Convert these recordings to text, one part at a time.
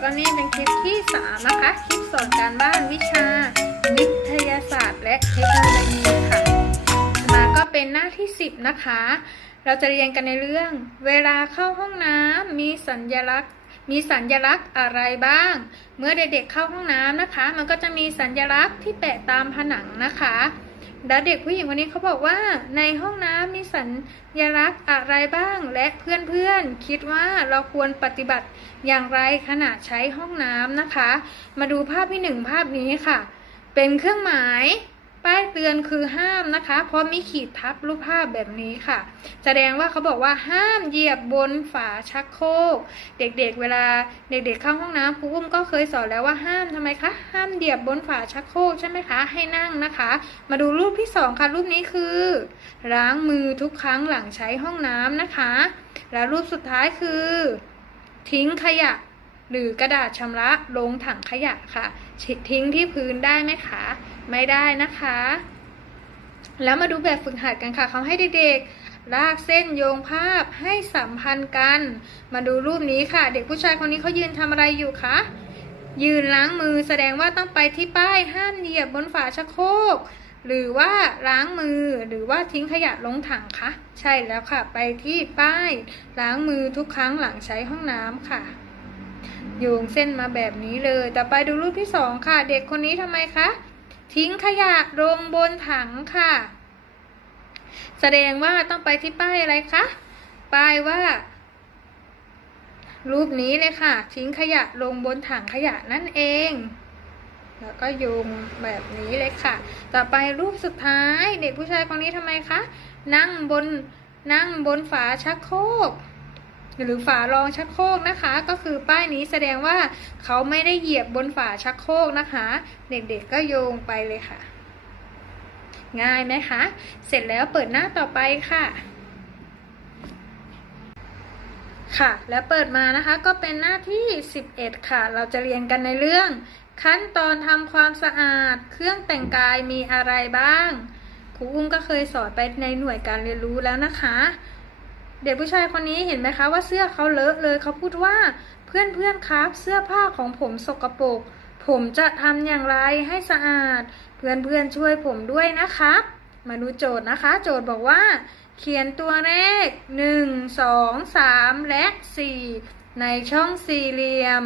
3 นะคะ คลิปสอนการบ้านวิชา วิทยาศาสตร์และเทคโนโลยีค่ะ มาก็เป็นหน้าที่ 10 นะคะ เราจะเรียนกันในเรื่อง เวลาเข้าห้องน้ำมีสัญลักษณ์ มีสัญลักษณ์อะไรบ้าง เมื่อเด็กๆเข้าห้องน้ำนะคะ มันก็จะมีสัญลักษณ์ที่แปะตามผนังนะคะ และเด็กผู้หญิงคนนี้เขาบอกว่าในห้องน้ำมีสัญลักษณ์อะไรบ้าง และเพื่อนๆคิดว่าเราควรปฏิบัติอย่างไรขณะใช้ห้องน้ำนะคะ มาดูภาพที่หนึ่งภาพนี้ค่ะ เป็นเครื่องหมาย ป้ายเตือนคือห้ามนะคะ เพราะมีขีดทับรูปภาพแบบนี้ค่ะ แสดงว่าเขาบอกว่าห้ามเหยียบบนฝาชักโครก เด็กๆเวลาเด็กๆเข้าห้องน้ำครูอุ้มก็เคยสอนแล้วว่าห้ามทำไมคะ ห้ามเหยียบบนฝาชักโครกใช่ไหมคะ ให้นั่งนะคะ มาดูรูปที่สองค่ะ รูปนี้คือล้างมือทุกครั้งหลังใช้ห้องน้ำนะคะ และรูปสุดท้ายคือ ทิ้งขยะ หรือกระดาษชำระลงถังขยะค่ะ ทิ้งที่พื้นได้ไหมคะ ไม่ได้นะคะ แล้วมาดูแบบฝึกหัดกันค่ะเขาให้เด็กๆลากเส้นโยงภาพให้สัมพันธ์กัน มาดูรูปนี้ค่ะ เด็กผู้ชายคนนี้เขายืนทำอะไรอยู่คะยืนล้างมือแสดงว่าต้องไปที่ป้ายห้ามเหยียบบนฝาชักโครกหรือว่าล้างมือหรือว่าทิ้งขยะลงถังคะใช่แล้วค่ะ ไปที่ป้ายล้างมือทุกครั้งหลังใช้ห้องน้ำค่ะ โยงเส้นมาแบบนี้เลย ต่อไปดูรูปที่สองค่ะ เด็กคนนี้ทำไมคะ ทิ้งขยะลงบนถังค่ะ แสดงว่าต้องไปที่ป้ายอะไรคะ ป้ายว่า รูปนี้เลยค่ะ ทิ้งขยะลงบนถังขยะนั่นเอง แล้วก็โยงแบบนี้เลยค่ะ ต่อไปรูปสุดท้าย เด็กผู้ชายคนนี้ทำไมคะ นั่งบนนั่งบนฝาชักโครก หรือฝารองชักโครกนะคะ ก็คือป้ายนี้แสดงว่าเขาไม่ได้เหยียบบนฝาชักโครกนะคะ เด็กๆก็โยงไปเลยค่ะ ง่ายไหมคะ เสร็จแล้วเปิดหน้าต่อไปค่ะค่ะ แล้วเปิดมานะคะก็เป็นหน้าที่ 11 ค่ะ เราจะเรียนกันในเรื่อง ขั้นตอนทำความสะอาด เครื่องแต่งกายมีอะไรบ้าง ครูอุ้มก็เคยสอนไปในหน่วยการเรียนรู้แล้วนะคะ เด็กผู้ชายคนนี้เห็นไหมคะว่าเสื้อเขาเลอะเลยเขาพูดว่าเพื่อนเพื่อนครับ เสื้อผ้าของผมสกปรกผมจะทำอย่างไรให้สะอาด เพื่อนเพื่อนช่วยผมด้วยนะครับ มาดูโจทย์นะคะ โจทย์บอกว่า เขียนตัวเลข 1 2 3 และ 4 ในช่องสี่เหลี่ยม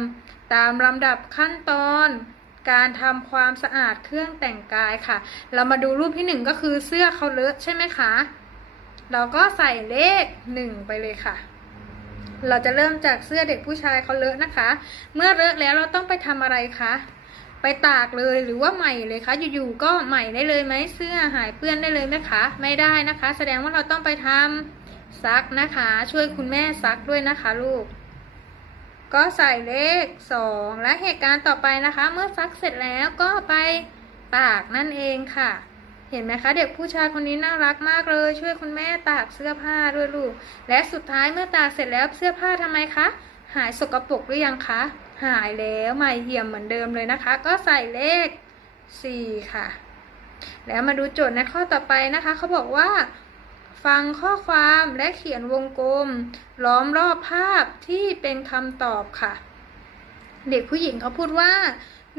ตามลำดับขั้นตอนการทำความสะอาดเครื่องแต่งกายค่ะ เรามาดูรูปที่หนึ่งก็คือเสื้อเขาเลอะใช่ไหมคะ เราก็ใส่เลขหนึ่งไปเลยค่ะ เราจะเริ่มจากเสื้อเด็กผู้ชายเขาเลอะนะคะ เมื่อเลอะแล้วเราต้องไปทำอะไรคะไปตากเลยหรือว่าใหม่เลยคะอยู่ๆก็ใหม่ได้เลยไหมเสื้อหายเปื้อนได้เลยไหมคะ ไม่ได้นะคะ แสดงว่าเราต้องไปทำซักนะคะ ช่วยคุณแม่ซักด้วยนะคะ ลูก ก็ใส่เลขสองและเหตุการณ์ต่อไปนะคะ เมื่อซักเสร็จแล้วก็ไปตากนั่นเองค่ะ ห็นไหมคะ เด็กผู้ชายคนนี้น่ารักมากเลย ช่วยคุณแม่ตากเสื้อผ้าด้วยลูก และสุดท้ายเมื่อตากเสร็จแล้วเสื้อผ้าทำไมคะ หายสกปรกหรือยังคะ หายแล้วใหม่เหี่ยมเหมือนเดิมเลยนะคะ ก็ใส่เลข 4 ค่ะ แล้วมาดูโจทย์ในข้อต่อไปนะคะเขาบอกว่าฟังข้อความและเขียนวงกลม ล้อมรอบภาพที่เป็นคำตอบค่ะ เด็กผู้หญิงเขาพูดว่า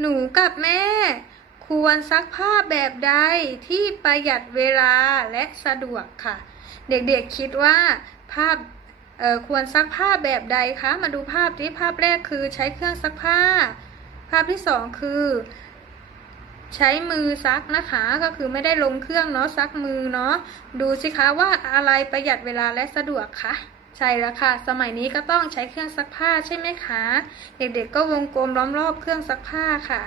หนูกับแม่ ควรซักผ้าแบบใดที่ประหยัดเวลาและสะดวกค่ะ เด็กๆคิดว่าภาพควรซักผ้าแบบใดคะมาดูภาพที่ภาพแรกคือใช้เครื่องซักผ้า ภาพที่สองคือใช้มือซักนะคะก็คือไม่ได้ลงเครื่องเนาะซักมือเนาะดูสิคะว่าอะไรประหยัดเวลาและสะดวกคะใช่แล้วค่ะ สมัยนี้ก็ต้องใช้เครื่องซักผ้าใช่ไหมคะ เด็กๆก็วงกลมล้อมรอบเครื่องซักผ้าค่ะ